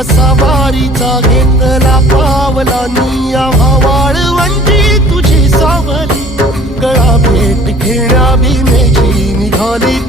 वसा वारीचा घेतला पावला निया वाळवंटी तुझी सावली गळा भेट घेण्या भीमेची निघाली